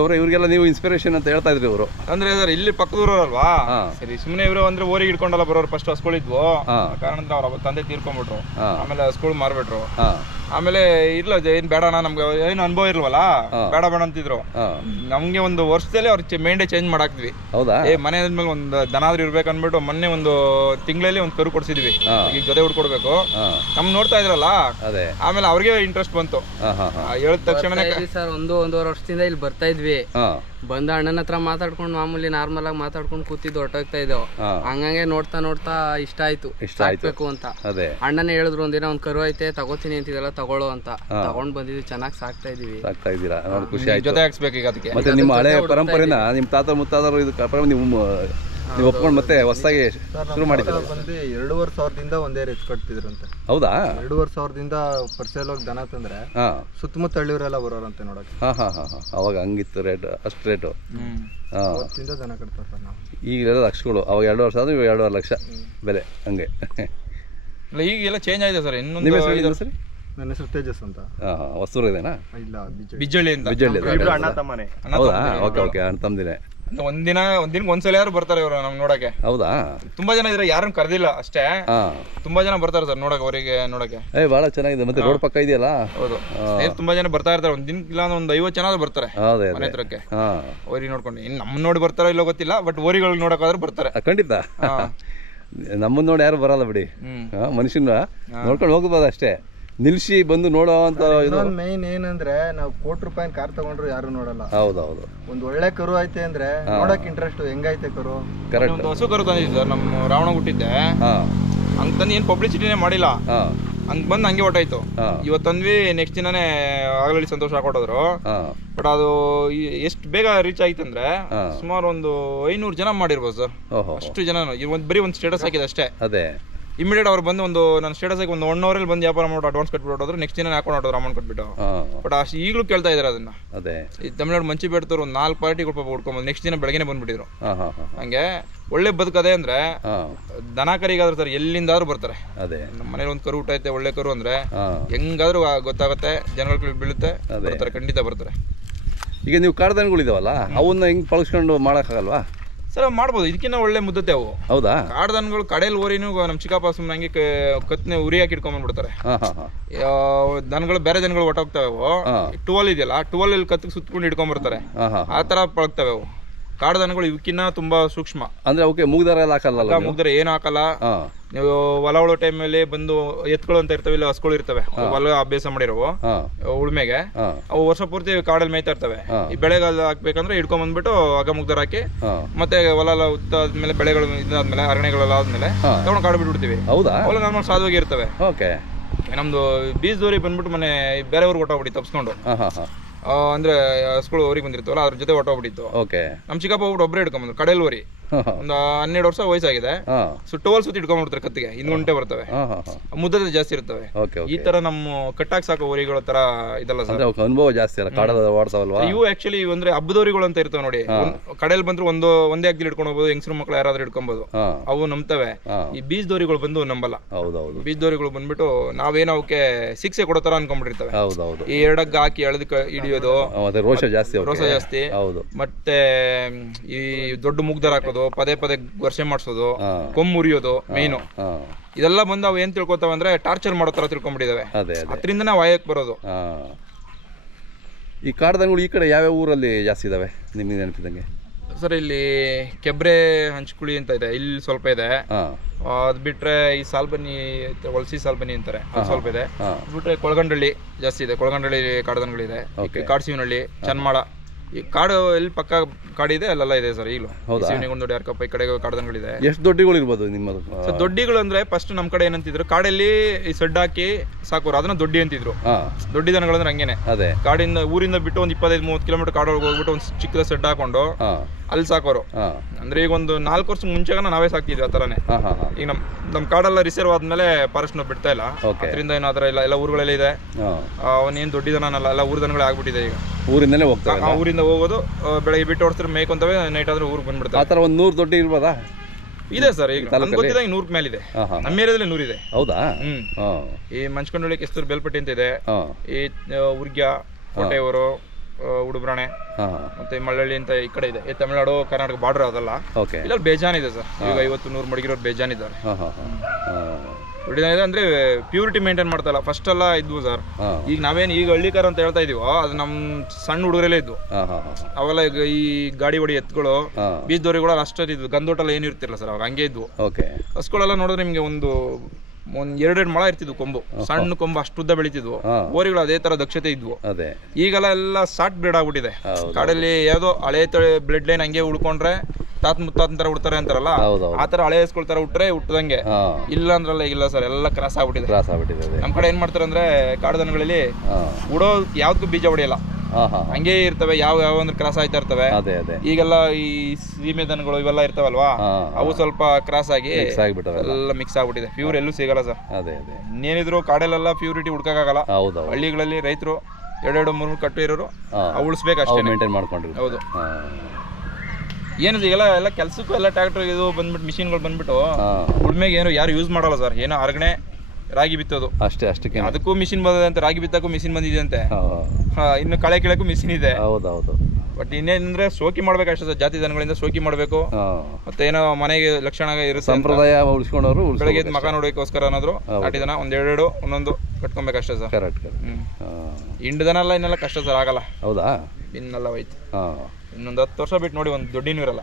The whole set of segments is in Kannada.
ಅವರೇ, ಇವರಿಗೆಲ್ಲ ನೀವು ಇನ್ಸ್ಪಿರೇಷನ್ ಅಂತ ಹೇಳ್ತಾ ಇದ್ರಿ ಇವರು. ಅಂದ್ರೆ ಸರ್ ಇಲ್ಲಿ ಪಕ್ಕದೂರಲ್ವಾ, ಸರಿ ಸುಮ್ಮನೆ ಇವರು ಅಂದ್ರೆ ಓರಿಗೆ ಇಟ್ಕೊಂಡಲ್ಲ ಬರೋರು. ಫಸ್ಟ್ ಹಸ್ಗಳಿದ್ವು, ಕಾರಣ ಅವ್ರ ತಂದೆ ತೀರ್ಕೊಂಡ್ಬಿಟ್ರು, ಆಮೇಲೆ ಹಸ್ಗಳು ಮಾರ್ಬಿಟ್ರು. ಆಮೇಲೆ ಇಲ್ಲ ಏನ್ ಬೇಡಣ, ನಮ್ಗೆ ಏನು ಅನುಭವ ಇರ್ಲ್ವಲ್ಲ, ಬೇಡ ಬೇಡ ಅಂತಿದ್ರು. ನಮ್ಗೆ ಒಂದು ವರ್ಷದಲ್ಲಿ ಅವ್ರ ಮೇಂಡೆ ಚೇಂಜ್ ಮಾಡಾಕ್ತಿವಿ. ಹೌದಾ? ಮನೆ ಆದ್ಮೇಲೆ ಒಂದು ದನಾದ್ರೂ ಇರ್ಬೇಕು ಅನ್ಬಿಟ್ಟು ಮೊನ್ನೆ ಒಂದು ತಿಂಗಳಲ್ಲಿ ಒಂದು ಕರು ಕೊಡ್ಸಿದ್ವಿ. ಈಗ ಜೊತೆ ಹುಡ್ಕೊಡ್ಬೇಕು ನಮ್ ನೋಡ್ತಾ ಇದ್ರಲ್ಲ, ಆಮೇಲೆ ಅವ್ರಿಗೆ ಇಂಟ್ರೆಸ್ಟ್ ಬಂತು. ಹೇಳಿದ ತಕ್ಷಣ ಸರ್ ಒಂದೂವರೆ ವರ್ಷದಿಂದ ಇಲ್ಲಿ ಬರ್ತಾ ಇದ್ವಿ. ಬಂದ ಅಣ್ಣನ ಹತ್ರ ಮಾತಾಡ್ಕೊಂಡು ಮಾಮೂಲಿ ನಾರ್ಮಲ್ ಆಗಿ ಮಾತಾಡ್ಕೊಂಡು ಕೂತಿದ್ದು ಹೊರಟೋಗ್ತಾ ಇದ್ದೆವು. ಹಂಗಂಗೆ ನೋಡ್ತಾ ನೋಡ್ತಾ ಇಷ್ಟ ಆಯ್ತು ಸಾಕ್ಬೇಕು ಅಂತ. ಅಣ್ಣನೇ ಹೇಳಿದ್ರು ಒಂದಿನ ಒಂದ್ ಕರು ಐತೆ ತಗೋತೀನಿ ಅಂತಿದೆಲ್ಲ ತಗೊಳ್ಳೋ ಅಂತ. ತಗೊಂಡ್ ಬಂದಿದ್ವಿ, ಚೆನ್ನಾಗಿ ಸಾಕ್ತಾ ಇದೀವಿ. ಜೊತೆ ಹಾಕ್ಸ್ಬೇಕು ಈಗ ಅದಕ್ಕೆ. ಮತ್ತೆ ನಿಮ್ಮ ಹಳೆ ಪರಂಪರೆನ ನಿಮ್ ತಾತ ಮುತ್ತಾದರು ಇದು ನೀವು ಒಪ್ಕೊಂಡು ಮತ್ತೆ ಹೊಸದಾಗಿ ಶುರು ಮಾಡಿದ್ರು. 2,500ದಿಂದ ಒಂದೇ ರೇಟ್ ಕಟ್ತಿದ್ರಂತೆ. ಹೌದಾ? 2,500ದಿಂದ ಪರ್ಸೇಲ್ ಹೋಗಿ ದನ ತಂದ್ರೆ ಸುತ್ತಮುತ್ತ ಹಳ್ಳಿಯವರೆಲ್ಲ ಬರೋರಂತೆ ನೋಡಕ್ಕೆ. ಅವಾಗ ಹಂಗಿತ್ತು ರೇಟ್, ಅಷ್ಟು ರೇಟು. ದನ ಕಟ್ತಾರೆ ಸರ್ ನಾವು. ಈಗೆಲ್ಲ ಲಕ್ಷಗಳು, ಅವಾಗ 2 ವರ್ಷ ಆದ್ರೆ 2.5 ಲಕ್ಷ ಬೆಲೆ ಹಂಗೆ. ಈಗೆಲ್ಲ ಚೇಂಜ್ ಆಗಿದೆ ಸರ್. ಇನ್ನೊಂದು ಸರಿ, ನನ್ನ ಹೆಸರು ತೇಜಸ್ ಅಂತ. ಹೊಸೂರು ಇದೆನಾ? ಇಲ್ಲ, ಬಿಜ್ಜಳ್ಳಿ ಅಂತ. ಅಣ್ಣ ತಮ್ಮನೆ. ಹೌದಾ? ಓಕೆ ಓಕೆ, ಅಣ್ಣ ತಮ್ಮದಿನೇ. ಒಂದಿನಕ್ಕೆ ಒಂದ್ಸಲ ಯಾರು ಬರ್ತಾರೆ ಇವರು ನಮ್ ನೋಡಕ್ಕೆ. ಹೌದಾ? ತುಂಬಾ ಜನ ಇದ್ರೆ ಯಾರನ್ನ ಕರೆದಿಲ್ಲ ಅಷ್ಟೇ, ತುಂಬಾ ಜನ ಬರ್ತಾರೆ ಸರ್ ನೋಡಕ್ಕೆ, ಅವರಿಗೆ ನೋಡಕ್ಕೆ. ಬಹಳ ಚೆನ್ನಾಗಿದೆ. ಮತ್ತೆ ರೋಡ್ ಪಕ್ಕ ಇದೆಯಲ್ಲ. ಹೌದು, ತುಂಬಾ ಜನ ಬರ್ತಾ ಇರ್ತಾರೆ. ಒಂದಿನ ಒಂದು 50 ಜನ ಬರ್ತಾರೆ ಮನೆ ಹತ್ರಕ್ಕೆ ಓರಿ ನೋಡ್ಕೊಂಡು. ಇನ್ನು ನಮ್ಮನ್ನ ನೋಡಿ ಬರ್ತಾರೋ ಇಲ್ಲೋ ಗೊತ್ತಿಲ್ಲ, ಬಟ್ ಓರಿಗಳು ನೋಡಕ್ಕಾದ್ರೂ ಬರ್ತಾರೆ ಖಂಡಿತ. ನಮ್ಮನ್ನ ನೋಡಿ ಯಾರು ಬರಲ್ಲ ಬಿಡಿ, ಮನುಷ್ಯನ ನೋಡ್ಕೊಂಡು ಹೋಗ್ಬೋದು ಅಷ್ಟೇ. ನಿಲ್ಸಿ ಬಂದು ನೋಡೋ ಅಂತ. ಮೇನ್ ಏನಂದ್ರೆ ನಾವು ₹1,00,000 ಕಾರ್ ತಗೊಂಡ್ರು ಯಾರು ನೋಡಲ್ಲ. ಹೌದೌದು. ಒಂದ್ ಒಳ್ಳೆ ಕರು ಐತೆ ಅಂದ್ರೆ ನೋಡಕ್ ಇಂಟ್ರೆಸ್ಟ್. ಹೆಂಗೈತೆ ಕರು? ಒಂದು ಹಸು ಕರು ತಂದಿದ್ದೆ ಸರ್, ನಮ್ಮ ರಾವಣ ಹುಟ್ಟಿದ್ದೆ. ಹಂಗ್ ತಂದು ಏನ್ ಪಬ್ಲಿಸಿಟಿನೇ ಮಾಡಿಲ್ಲ, ಹಂಗ್ ಬಂದ್ ಹಂಗೆ ಹೊಟ್ಟಾಯ್ತು. ಇವತ್ತು ತಂದ್ವಿ, ನೆಕ್ಸ್ಟ್ ದಿನಾನೇ ಆಗಲಿ ಸಂತೋಷ ಹಾಕೊಟ್ಟೋದ್ರು. ಬಟ್ ಅದು ಎಷ್ಟು ಬೇಗ ರೀಚ್ ಆಯ್ತಂದ್ರೆ ಸುಮಾರು ಒಂದು 500 ಜನ ಮಾಡಿರ್ಬೋದು ಸರ್. ಅಷ್ಟು ಜನ ಬರೀ ಒಂದು ಸ್ಟೇಟಸ್ ಹಾಕಿದೆ ಅಷ್ಟೇ. ಅದೇ ಇಮಿಡಿಯೇಟ್ ಅವ್ರು ಬಂದು ಒಂದು ನನ್ನ ಸ್ಟೇಟಸ್ ಆಗಿ ಒಂದು 1 ಅವರಲ್ಲಿ ಬಂದು ವ್ಯಾಪಾರ ಮಾಡಿ ಅಡ್ವಾನ್ಸ್ ಕಟ್ಬಿಟ್ಟು ನೆಕ್ಸ್ಟ್ ದಿನ ಹಾಕೊಂಡು ಹೊಟ್ಟೋದ್ರು, ಅಮೌಂಟ್ ಕೊಟ್ಬಿಟ್ಟು. ಬಟ್ ಅಷ್ಟು ಈಗಲೂ ಕೇಳ್ತಾ ಇದಾರೆ ಅದನ್ನ. ಅದೇ ಈ ತಮಿಳ್ನಾಡು ಮಂಚಿ ಬೇಡ್ತವ್ರು ಒಂದು 4 ಪಾರ್ಟಿ ಹುಡ್ಕೊಂಬೋದು, ನೆಕ್ಸ್ಟ್ ದಿನ ಬೆಳಗ್ಗೆ ಬಂದ್ಬಿಟ್ಟಿದ್ರು. ಹಂಗೆ ಒಳ್ಳೆ ಬದುಕದೆ ಅಂದ್ರೆ ದನ ಕರಿಗಾದ್ರು ಸರ್ ಎಲ್ಲಿಂದಾದ್ರು ಬರ್ತಾರೆ. ನಮ್ಮ ಮನೇಲಿ ಒಂದು ಕರು ಊಟ ಐತೆ, ಒಳ್ಳೆ ಕರು ಅಂದ್ರೆ ಹೆಂಗಾದ್ರೂ ಗೊತ್ತಾಗುತ್ತೆ, ಜನಗಳು ಬೀಳುತ್ತೆ, ಬರ್ತಾರೆ, ಖಂಡಿತ ಬರ್ತಾರೆ. ಈಗ ನೀವು ಕಾಡ್ದನಗಳಿದಾವಲ್ಲ, ಅವನ್ನ ಹೆಂಗ್ ಪಳಸ್ಕೊಂಡು ಮಾಡಕ್ಕಾಗಲ್ವಾ ಸರ್? ಮಾಡ್ಬೋದು, ಇದಕ್ಕಿಂತ ಒಳ್ಳೆ ಮುದ್ದತೆ ಅವು. ಹೌದಾ? ಕಾಡ್ದನ್ಗಳು ಕಡೆಯಲ್ಲಿ ಓರಿನೂ ನಮ್ಮ ಚಿಕ್ಕಪ್ಪ ಸುಮ್ಮನೆ ಹಂಗೆ ಕತ್ನೆ ಉರಿ ಹಾಕಿ ಇಟ್ಕೊಂಡ್ಬಂದ್ಬಿಡ್ತಾರೆ. ದನಗಳು ಬೇರೆ ಜನಗಳು ಹೊಟ್ಟೋಗ್ತವೆ. ಅವು ಟುವಲ್ ಇದೆಯಲ್ಲ, ಟುವಲ್ ಇಲ್ಲಿ ಕತ್ತಿಗೆ ಸುತ್ಕೊಂಡು ಇಟ್ಕೊಂಡ್ಬರ್ತಾರೆ, ಆ ತರ ಪಳಗ್ತವೆ ಅವು. ಕಾಡ್ದನಗಳು ಇವಕ್ಕಿನ್ನ ತುಂಬಾ ಸೂಕ್ಷ್ಮ. ಅಂದ್ರೆ ಅವಕ್ಕೆ ಮೂಗ್ದಾರ ಎಲ್ಲ ಹಾಕಲ್ಲ? ಮೂಗ್ದಾರ ಏನು ಹಾಕಲ್ಲ. ನೀವು ಹೊಲ ಉಳೋ ಟೈಮಲ್ಲಿ ಬಂದು ಎತ್ಗಳು ಅಂತ ಇರ್ತವೆ, ಇಲ್ಲ ಹಸ್ಗಳು ಇರ್ತವೆ, ಹೊಲ ಅಭ್ಯಾಸ ಮಾಡಿರೋ ಉಳ್ಮೆಗೆ, ಅವು ವರ್ಷ ಪೂರ್ತಿ ಕಾಡಲ್ಲಿ ಮೇಯ್ತಾ ಇರ್ತವೆ. ಈ ಬೆಳೆಗಾಲ ಹಾಕ್ಬೇಕಂದ್ರೆ ಹಿಡ್ಕೊಂಡ್ ಬಂದ್ಬಿಟ್ಟು ಹಗ್ಗ ಮುಗ್ದಾರ ಹಾಕಿ ಮತ್ತೆ ಹೊಲ ಎಲ್ಲ ಉತ್ತಾದ್ಮೇಲೆ ಬೆಳೆಗಳು ಇದಾದ್ಮೇಲೆ ಅರಣ್ಯಗಳೆಲ್ಲ ಆದ್ಮೇಲೆ ತಗೊಂಡು ಕಾಡು ಬಿಟ್ಬಿಡ್ತೀವಿ. ಹೊಲ ನಮ್ಮ ಸಾಧುವಾಗಿ ಇರ್ತವೆ. ನಮ್ದು ಬೀಜದವ್ರಿಗೆ ಬಂದ್ಬಿಟ್ಟು ಮನೆ ಬೇರೆ ಊರಿಗೆ ಹೊಟ್ಟೋಗ್ಬಿಟ್ಟು ತಪ್ಸ್ಕೊಂಡು, ಅಂದ್ರೆ ಹಸ್ಗಳು ಊರಿಗೆ ಬಂದಿರ್ತವಲ್ಲ ಅದ್ರ ಜೊತೆ ಹೊಟ್ಟೋಗ್ಬಿಟ್ಟಿತ್ತು. ನಮ್ ಚಿಕ್ಕಪ್ಪ ಹೋಗ್ಬಿಟ್ಟು ಒಬ್ಬರೇ ಹಿಡ್ಕೊಂಡ್ಬಂದ್ರು, ಕಡೆಯಲ್ಲಿ ಊರಿ. ಒಂದು 12 ವರ್ಷ ವಯಸ್ಸಾಗಿದೆ. ಟೋಲ್ ಸುತ್ತಿ ಇಟ್ಕೊಂಡ್ಬಿಡ್ತಾರೆ ಕತ್ತಿಗೆ, ಇನ್ನು ಗಂಟೆ ಬರ್ತವೆ, ಮುದ್ದತೆ ಜಾಸ್ತಿ ಇರ್ತವೆ. ಈ ತರ ನಮ್ಮ ಕಟ್ಟಾಕ್ ಸಾಕೋ ಊರಿಗಳ ತರ ಇದಲ್ಲ ಸರ್, ಅನುಭವ ಜಾಸ್ತಿ ಅಲ್ಲ, ಕಾಡದ ಓಡಿಸವಲ್ವಾ ಇವು. ಆಕ್ಚುಲಿ ಅಂದ್ರೆ ಹಬ್ಬದವ್ರಿಗಳು ಅಂತ ಇರ್ತವೆ ನೋಡಿ, ಕಡೆಯಲ್ಲಿ ಬಂದ್ರು ಒಂದೇ ಅಗ್ಲಿ ಇಟ್ಕೊಂಡು ಹೋಗ್ಬೋದು, ಹೆಂಗಸರು ಮಕ್ಳು ಯಾರಾದ್ರೂ ಇಟ್ಕೊಬಹುದು, ಅವು ನಂಬ್ತವೆ. ಈ ಬೀಜದವ್ರಿಗಳು ಬಂದು ನಂಬಲ್ಲ. ಬೀಜದವ್ರಿಗಳು ಬಂದ್ಬಿಟ್ಟು ನಾವೇನೋ ಅವಕ್ಕೆ ಶಿಕ್ಷೆ ಕೊಡೋ ತರ ಅನ್ಕೊಂಡ್ಬಿಟ್ಟಿರ್ತವೆ. ಈ 2 ಹಗ್ಗ ಹಾಕಿ ಎಳೆದು ಹಿಡಿಯೋದು, ರೋಷ ಜಾಸ್ತಿ. ಮತ್ತೆ ಈ ದೊಡ್ಡ ಮುಗ್ದರ್ ಹಾಕೋದು, ಪದೇ ಪದೇ ವರ್ಷೆ ಮಾಡಿಸೋದು, ಕೊಮ್ಮು ಉರಿಯೋದು ಮೇನು, ಇದೆಲ್ಲ ಬಂದು ಅವು ಏನ್ ತಿಳ್ಕೊತಾವ ಅಂದ್ರೆ ಟಾರ್ಚರ್ ಮಾಡೋ ತರ ತಿಳ್ಕೊಂಡ್ಬಿಟ್ಟಿದಾವೆ. ಅದರಿಂದ ನಾವು ವಾಯಕ್ ಬರೋದು. ಈ ಕಾಡ್ದನಗಳು ಈ ಕಡೆ ಯಾವ್ಯಾವ ಊರಲ್ಲಿ ಜಾಸ್ತಿ ಇದಾವೆ ನಿಮ್ಗೆ ನೆನಪಿದಂಗೆ? ಸರ್ ಇಲ್ಲಿ ಕೆಬ್ರೆ ಹಂಚ್ಕುಳಿ ಅಂತ ಇದೆ, ಇಲ್ಲಿ ಸ್ವಲ್ಪ ಇದೆ. ಅದ್ ಬಿಟ್ರೆ ಈ ಸಾಲ್ಬನಿ, ವಲಸಿ ಸಾಲ್ಬನಿ ಅಂತಾರೆ, ಸ್ವಲ್ಪ ಇದೆ. ಬಿಟ್ರೆ ಕೊಳಗಂಡಳ್ಳಿ ಜಾಸ್ತಿ ಇದೆ, ಕೊಳಗಂಡಳ್ಳಿ ಕಾಡ್ದನಗಳಿದೆ. ಕಾಡ್ಸಿವನಹಳ್ಳಿ, ಚನ್ಮಾಳ, ಈ ಕಾಡು ಎಲ್ಲಿ ಪಕ್ಕ ಕಾಡಿದೆ ಅಲ್ಲೆಲ್ಲ ಇದೆ ಸರ್. ಈಗಲೂ ಶಿವನಿಗೊಂದು ಯಾರ್ಕಪ್ಪ ಈ ಕಡೆ ಕಾಡ್ದನಗಳಿದೆ. ಎಷ್ಟು ದೊಡ್ಡಿಗಳು ಇರ್ಬೋದು ನಿಮ್ಮದು? ದೊಡ್ಡಿಗಳು ಅಂದ್ರೆ ಫಸ್ಟ್ ನಮ್ ಕಡೆ ಏನಂತಿದ್ರು, ಕಾಡಲ್ಲಿ ಈ ಸೆಡ್ ಹಾಕಿ ಸಾಕೋರು, ಅದನ್ನ ದೊಡ್ಡಿ ಅಂತಿದ್ರು. ದೊಡ್ಡಿ ದನಗಳಂದ್ರೆ ಹಂಗೇನೆ, ಕಾಡಿಂದ ಊರಿಂದ ಬಿಟ್ಟು ಒಂದು 25-30 ಕಿಲೋಮೀಟರ್ ಕಾಡೊಳಗೆ ಹೋಗ್ಬಿಟ್ಟು ಒಂದು ಚಿಕ್ಕದ ಸೆಡ್ ಹಾಕೊಂಡು ಅಲ್ಲಿ ಸಾಕೋರು. ಅಂದ್ರೆ ಈಗ ಒಂದು 4 ವರ್ಷ ಮುಂಚೆಗ ನಾವೇ ಸಾಕ್ತಿದ್ವಿ ಆ ತರಾನೇ. ಈಗ ನಮ್ ಕಾಡೆಲ್ಲ ರಿಸರ್ವ್ ಆದ್ಮೇಲೆ ಫಾರೆಸ್ಟ್ ನಾವು ಬಿಡ್ತಾ ಇಲ್ಲ, ಅದರಿಂದ ಏನಾದ್ರ ಇಲ್ಲ, ಎಲ್ಲ ಊರುಗಳೆಲ್ಲ ಇದೆ. ಅವನೇನ್ ದೊಡ್ಡ ದನಲ್ಲ, ಎಲ್ಲ ಊರ್ ದನಗಳೇ ಆಗ್ಬಿಟ್ಟಿದೆ. ಈಗ ಊರಿಂದಲೇ ಹೋಗ್ತಾರೆ, ಊರಿಂದ ಹೋಗೋದು, ಬೆಳಗ್ಗೆ ಬಿಟ್ಟು ಓಡಿಸ್ತಾರೆ, ಮೇಯ್ಕೊಂತವೆ, ನೈಟ್ ಆದ್ರೆ ಊರಿಗೆ ಬಂದ್ಬಿಡ್ತಾರೆ. ಆತರ ಒಂದು 100 ದೊಡ್ಡ ಇರ್ಬೋದಾ? ಇದೆ ಸರ್, ಈಗ ಗೊತ್ತಿದೆ 100 ಮೇಲೆ ಇದೆ. ನಮ್ಮ ಏರಿಯಾದಲ್ಲಿ 100 ಇದೆ. ಹೌದಾ? ಈ ಮಂಚ್ಕೊಂಡಳ್ಳಿ ಕೆಸ್ತೂರು ಬೇಲ್ಪಟ್ಟಿ ಅಂತ ಇದೆ, ಈ ಉರ್ಗ್ಯ, ಕೋಟೆಯವರು, ಉಡುಬ್ರಾಣೆ ಮತ್ತೆ ಮಳ್ಳಳ್ಳಿ ಅಂತ ಈ ಕಡೆ ಇದೆ. ತಮಿಳ್ನಾಡು ಕರ್ನಾಟಕ ಬಾರ್ಡರ್ ಅದಲ್ಲ, ಇಲ್ಲ ಬೇಜಾನ್ ಇದೆ ಸರ್. ಈಗ 50-100 ಮಡಗಿರೋರು ಬೇಜಾನ್ ಇದ್ದಾರೆ. ಇದೆ ಅಂದ್ರೆ ಪ್ಯೂರಿಟಿ ಮೇಂಟೈನ್ ಮಾಡ್ತಲ್ಲ. ಫಸ್ಟ್ ಎಲ್ಲ ಇದ್ವು ಸರ್. ಈಗ ನಾವೇನು ಈಗ ಹಳ್ಳಿಕಾರ ಅಂತ ಹೇಳ್ತಾ ಇದೀವೋ ಅದು ನಮ್ ಸಣ್ಣ ಹುಡುಗರಲ್ಲೇ ಇದ್ವು. ಅವೆಲ್ಲ ಈಗ ಈ ಗಾಡಿ ಹೊಡಿ ಎತ್ಗಳು ಬೀಜದವರಿಗಳು ಅಷ್ಟೇ ಇದ್ವು. ಗಂದೋಟಲ್ಲ ಏನು ಇರ್ತಿರಲ್ಲ ಸರ್, ಅವಾಗ ಹಂಗೆ ಇದ್ವು. ಹಸುಗಳೆಲ್ಲ ನೋಡಿದ್ರೆ ನಿಮ್ಗೆ ಒಂದ್ 2-2 ಮೊಳ ಇರ್ತಿದ್ವು ಕೊಂಬು, ಸಣ್ಣ ಕೊಂಬು ಅಷ್ಟುದ್ದ ಬೆಳಿತಿದ್ವು. ಓರಿಗಳು ಅದೇ ತರ ದಕ್ಷತೆ ಇದ್ವು. ಈಗೆಲ್ಲ ಎಲ್ಲ ಸಾಟ್ ಬ್ರೀಡ್ ಆಗ್ಬಿಟ್ಟಿದೆ. ಕಾಡಲ್ಲಿ ಯಾವ್ದೋ ಹಳೆ ಬ್ಲಡ್ ಲೈನ್ ಹಂಗೆ ಉಳ್ಕೊಂಡ್ರೆ ಮುತ್ತಾತನ ತರ ಉಡ್ತಾರೆ ಅಂತಾರಲ್ಲ, ಆತರ ಹಳೆ ಹಸ್ಗಳ ತರ ಉಟ್ರೆ ಹುಟ್ಟದಂಗೆ. ಇಲ್ಲ ಅಂದ್ರಲ್ಲ ಇಲ್ಲ ಸರ್, ಎಲ್ಲ ಕ್ರಾಸ್ ಆಗ್ಬಿಟ್ಟಿದೆ. ನಮ್ ಕಡೆ ಏನ್ ಮಾಡ್ತಾರೆ ಅಂದ್ರೆ ಕಾಡುದನಗಳಲ್ಲಿ ಉಡೋ ಯಾವ್ದಕ್ಕೂ ಬೀಜ ಹೊಡೆಯಲ್ಲ, ಹಂಗೆ ಇರ್ತವೆ. ಯಾವ ಅಂದ್ರೆ ಕ್ರಾಸ್ ಆಯ್ತಾ ಇರ್ತವೆ. ಈಗೆಲ್ಲ ಈ ಸೀಮೆ ದನಗಳು ಇವೆಲ್ಲ ಇರ್ತಾವಲ್ವಾ, ಅವು ಸ್ವಲ್ಪ ಕ್ರಾಸ್ ಆಗಿ ಎಲ್ಲ ಮಿಕ್ಸ್ ಆಗ್ಬಿಟ್ಟಿದೆ. ಪ್ಯೂರ್ ಎಲ್ಲೂ ಸಿಗಲ್ಲ ಸರ್. ಇನ್ನೇನಿದ್ರು ಕಾಡಲ್ಲೆಲ್ಲ ಪ್ಯೂರಿಟಿ ಹುಡ್ಕಾಗಲ್ಲ. ಹಳ್ಳಿಗಳಲ್ಲಿ ರೈತರು 2-3 ಕಟ್ಟು ಇರೋರು ಉಳಿಸ್ಬೇಕು ಅಷ್ಟೇ, ಮೇಂಟೈನ್ ಮಾಡ್ಕೊಂಡು. ಹೌದು. ಏನಿದೆ ಎಲ್ಲ ಕೆಲ್ಸಕ್ಕೂ ಎಲ್ಲ ಟ್ರ್ಯಾಕ್ಟರ್ ಇದು ಬಂದ್ಬಿಟ್ಟು ಮಿಷಿನ್ಗಳು ಬಂದ್ಬಿಟ್ಟು ಉಳ್ಮೆಗೆ ಏನು ಯಾರು ಯೂಸ್ ಮಾಡಲ್ಲ ಸರ್. ಏನೋ ಅರ್ಗಣೆ ರಾಗಿ ಬಿತ್ತೋದು ಅಷ್ಟೇ. ಅದಕ್ಕೂ ಮಿಷಿನ್ ಬಂದಿದೆ ಅಂತ, ರಾಗಿ ಬಿತ್ತಕ್ಕೂ ಮಿಷಿನ್ ಬಂದಿದೆ ಅಂತೆ. ಇನ್ನು ಕಳೆ ಕೀಳಕ್ಕೂ ಮಿಷಿನ್ ಇದೆ. ಬಟ್ ಇನ್ನೇನಂದ್ರೆ ಶೋಕಿ ಮಾಡ್ಬೇಕಷ್ಟೇ ಸರ್. ಜಾತಿ ದನಗಳಿಂದ ಶೋಕಿ ಮಾಡ್ಬೇಕು. ಮತ್ತೆ ಏನೋ ಮನೆಗೆ ಲಕ್ಷಣ ಇರುತ್ತೆ, ಸಂಪ್ರದಾಯ ಉಳಿಸ್ಕೊಂಡವರು ಬೆಳಗ್ಗೆ ಮಕ ನೋಡೋಕೋಸ್ಕರ ಏನಾದ್ರು ನಾಟಿ ದನ ಒಂದೊಂದು ಕಟ್ಕೊಬೇಕಷ್ಟೇ ಸರ್. ಹಿಂಡು ದನ ಎಲ್ಲ ಇನ್ನೆಲ್ಲ ಕಷ್ಟ ಸರ್, ಆಗಲ್ಲ. ಹೌದಾ? ಇನ್ನೆಲ್ಲ ಹೋಯ್ತು. ಇನ್ನೊಂದು 10 ವರ್ಷ ಬಿಟ್ಟು ನೋಡಿ, ಒಂದು ದೊಡ್ಡಿನೂ ಇರಲ್ಲ.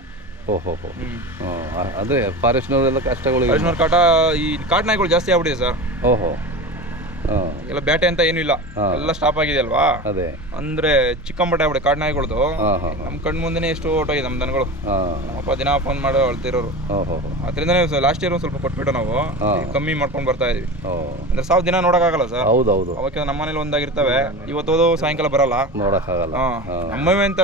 ಅದೇ ಫಾರೆಸ್ಟ್ನವರೆಲ್ಲ ಕಷ್ಟಗಳು, ಫಾರೆಸ್ಟ್ನವ್ರ ಕಾಟ, ಈ ಕಾಡು ನಾಯಿಗಳು ಜಾಸ್ತಿ ಆಗ್ಬಿಟ್ಟಿದೆ ಸರ್. ಎಲ್ಲ ಬೇಟೆ ಅಂತ ಏನು ಇಲ್ಲ, ಎಲ್ಲ ಸ್ಟಾಪ್ ಆಗಿದೆ ಅಲ್ವಾ. ಅಂದ್ರೆ ಚಿಕ್ಕಂಬಟ್ಟೆ ಆಗ್ಬಿಡಿ ಕಾಡು ನಾಯಿಗಳದು. ನಮ್ ಕಣ್ ಮುಂದೆನೆ ಎಷ್ಟು ಓಟೋಗಿದೆ ನಮ್ ದನಗಳು. ನಮ್ಮಪ್ಪ ದಿನ ಫೋನ್ ಮಾಡಿ ಅಳ್ತಿರೋರು. ಅದರಿಂದನೇ ಲಾಸ್ಟ್ ಇಯರ್ ಸ್ವಲ್ಪ ಕೊಟ್ಬಿಟ್ಟು ನಾವು ಕಮ್ಮಿ ಮಾಡ್ಕೊಂಡ್ ಬರ್ತಾ ಇದೀವಿ. ಅಂದ್ರೆ 1000 ದಿನ ನೋಡಕ್ಕಾಗಲ್ಲ ಸರ್. ಅವಾಗ ನಮ್ಮ ಮನೇಲಿ ಒಂದಾಗಿರ್ತವೆ, ಇವತ್ತು ಸಾಯಂಕಾಲ ಬರಲ್ಲ, ನೋಡಕ್ಕಾಗಲ್ಲ. ನಮ್ಮವೇ ಅಂತ